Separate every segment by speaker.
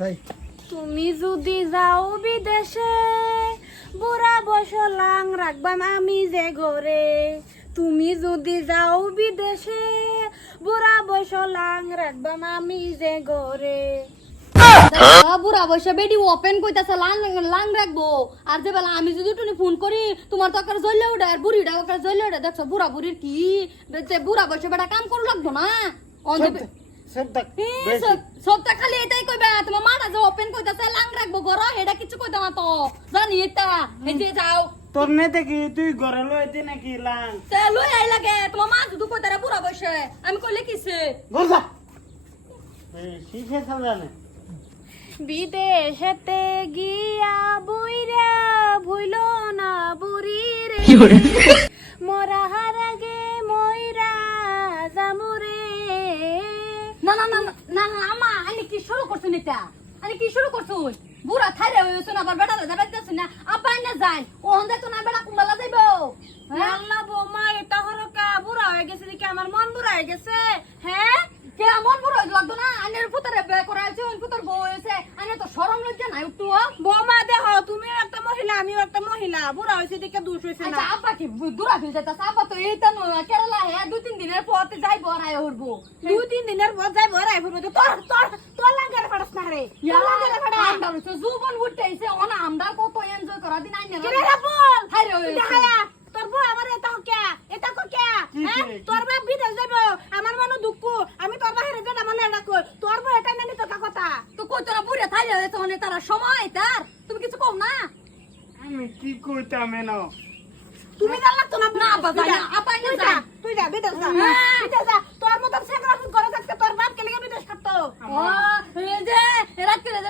Speaker 1: যাই
Speaker 2: তুমি যদি যাও বিদেশে বুড়া বসলাং রাখবাম আমি যে ঘরে। তুমি যদি যাও বিদেশে বুড়া বসলাং রাখবাম আমি যে ঘরে।
Speaker 3: বুড়া বয়সে বেডি ওপেন কইতাছে লাং লাং রাখব। আর যে বেলা আমি যদি টুনি ফোন করি তোমার তো জ্বললে ওটা আর বুড়িটা আকার জ্বললে ওটা দেখছ বুড়া বুড়ির কি? বুড়া বয়সে বেটা কাম করু লাগবো না?
Speaker 1: সবটা
Speaker 3: সব- খালি এটাই কইবে ওপেন কইতাছে লাং রাখব গর এটা কিছু কইতা না তো জানি এটা এই যে যাও।
Speaker 1: তোর নে দেখি তুই ঘরে লইতে নাকি লাং?
Speaker 3: তে লই আই লাগে তোমার মা শুধু কইতারে বুড়া বয়সে আমি কইলে কিছে।
Speaker 1: এই শিখে সাজানে
Speaker 2: বিদেশেতে গিয়া বুইরা ভুইল না বুড়ি রে মরাহার আগে ময়রা জামুরে
Speaker 3: না না না না, আমা আনি কি শুরু করছুন এটা আনি কি শুরু করছুন বুড়া থাইরে হইছুন আবার বেটা যাবে যাচ্ছেন না? আব্বা না যাই ও হন্দে তো না বেটা কুম্বালা যাইবো। হ্যাঁ?
Speaker 2: আল্লাহ বৌমা এটা হরকা বুড়া হয়ে গেছে দেখি আমার মন বুড়া হয়ে গেছে। হ্যাঁ?
Speaker 3: কে আমন বুড়ো লাগতো না? আনের পুতরে বে করাইছে ওই পুতর বউ হইছে আনে তো শরম লজ্জা নাই একটু
Speaker 2: বৌমা দেহ তুমিও একটা মহিলা আমিও একটা মহিলা। বুড়া হয়েছে দেখে দুষ
Speaker 3: আচ্ছা
Speaker 2: না।
Speaker 3: আব্বা কি দূরা ফিল যাইতাছে? আব্বা তো এইটা নো কেরালা হে দুই তিন দিনের পর যাইবো আর আয় উঠবো
Speaker 2: দুই তিন দিনের পর যাই ভরাই ফুরবে তো তোর তোর তোর লাঙ্গারে ফাটাস না রে তোর লাঙ্গারে ফাটা
Speaker 3: আমরা হইছে জীবন উঠতেছে ওনা আমরা কত এনজয় করা দিন আইনে
Speaker 2: রে বল
Speaker 3: হাইরে
Speaker 2: দেখায়া তোর বউ আমার এটা হকিয়া এটা ককিয়া
Speaker 1: কি
Speaker 2: হ্যাঁ? তোর বাপ বিদেশ যাব আমার মনে দুঃখ। আমি তোর বাহিরে যেটা এটা কই তোর বউ এটা নানি তোর কথা।
Speaker 3: তো কই তোরা বুড়ে থাইলে হইছে তারা সময় তার? তুমি কিছু কও না?
Speaker 1: আমি কি কইতাম এনো?
Speaker 2: তুমি জানলা তো না
Speaker 3: না,
Speaker 2: তুই যা,
Speaker 3: না, আব্বা এনে
Speaker 2: তুই
Speaker 3: যায়।
Speaker 2: যা, তুই যা বিদেশ যা।
Speaker 3: হ্যাঁ।
Speaker 2: বিদেশ যা। তোর মত সেগরা করে থাকতে তোর বাপ কে লেগে বিদেশ খাতো
Speaker 3: ও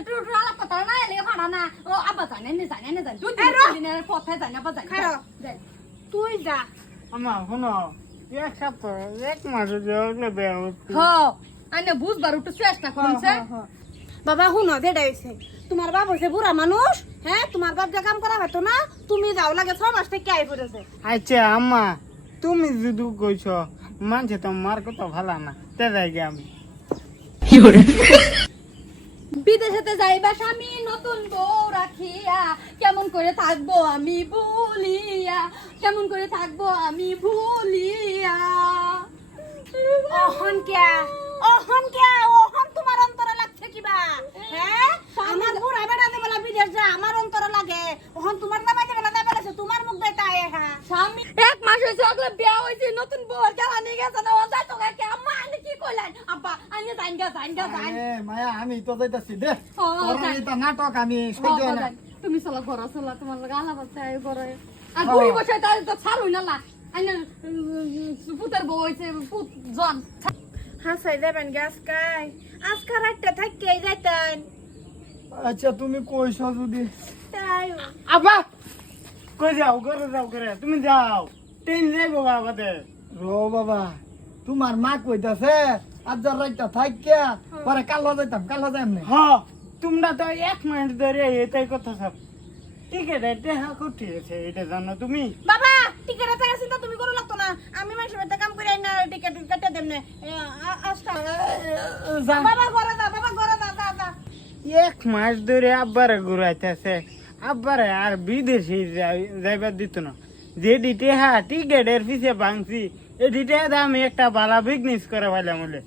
Speaker 3: এই যে রাত করে যে টুটু আলাপ কথা না এলে ফাড়া না ও আব্বা জানে নে জানে নে জানে দুই দিনের পথে জানে আব্বা জানে
Speaker 2: তুই যা
Speaker 1: আমা শোনো এক সপ্তাহ এক মাস হলে
Speaker 3: হ আনে বুঝবার একটু চেষ্টা করছে
Speaker 2: বাবা শুনো বেড়া হয়েছে তোমার বাপ হয়েছে বুড়া মানুষ হ্যাঁ তোমার বাপ যে কাম করা হতো না তুমি যাও লাগে ছ মাস থেকে আই পড়েছে।
Speaker 1: আচ্ছা আম্মা তুমি যদি কইছ মানছে তো মার কথা ভালো না তে যাই গে আমি।
Speaker 3: বিদেশেতে যাইবা স্বামী নতুন বউ রাখিয়া কেমন করে থাকব আমি ভুলিয়া কেমন করে থাকব আমি ভুলিয়া।
Speaker 2: অহন কে অহন কে অহন তোমার অন্তরে লাগছে কিবা হ্যাঁ? আমার বুড়া বেড়া দে বলা বিদেশ যা আমার অন্তরে লাগে। অহন তোমার নামে যে বেলা যাবে আছে তোমার মুখ দেটা হ্যাঁ।
Speaker 3: স্বামী এক মাস হয়েছে ওগুলো বিয়া হয়েছে নতুন বউ আর গেলা নিয়ে গেছে না তো কাকে আম্মা আনি কি কইলেন আব্বা আনি যাইন গা যাইন গা যাইন
Speaker 4: এ, মায়া আমি তো যাইতাছি দে।
Speaker 3: ও,
Speaker 4: এটা নাটক আমি সহ্য না।
Speaker 3: তুমি চলো ঘর চলো তোমার লগে আলাপ আছে আই ঘরে। আর বুড়ি বসে তার তো ছাড়ুই না লা আইনা পুতের বউ হইছে পুত জন।
Speaker 2: হাসাই যাবেন গে আজকাই। আজকা রাতটা থাকতে যাইতেন।
Speaker 4: আচ্ছা তুমি কইছো যদি।
Speaker 2: তাই।
Speaker 1: আব্বা! কই যাও ঘরে যাও করে তুমি যাও। ট্রেন যাইবো বাবাতে
Speaker 4: রো বাবা। তোমার মা কইতাছে আজার রাইতা থাইকা পরে কালো যাইতাম কালো যাইম না
Speaker 1: হ তোমরা তো এক মিনিট ধরে এটাই কথা সব। টিকেট দেখা এটা জানো তুমি?
Speaker 2: বাবা টিকেট চিন্তা তুমি করো লাগতো না। আমি মানুষের বাড়িতে কাম করে না টিকেট কেটে দেব না। আজকা বাবা ঘরে যা বাবা ঘরে যা যা যা।
Speaker 1: এক মাস ধরে আব্বারে ঘুরাইতেছে। আব্বারে আর বিদেশে যাই- যাইবার দিত না। যে ডিটে হা টিকেটের পিছে ভাঙছি ডিটে আমি একটা বালা বিজনেস করে ভালো বলে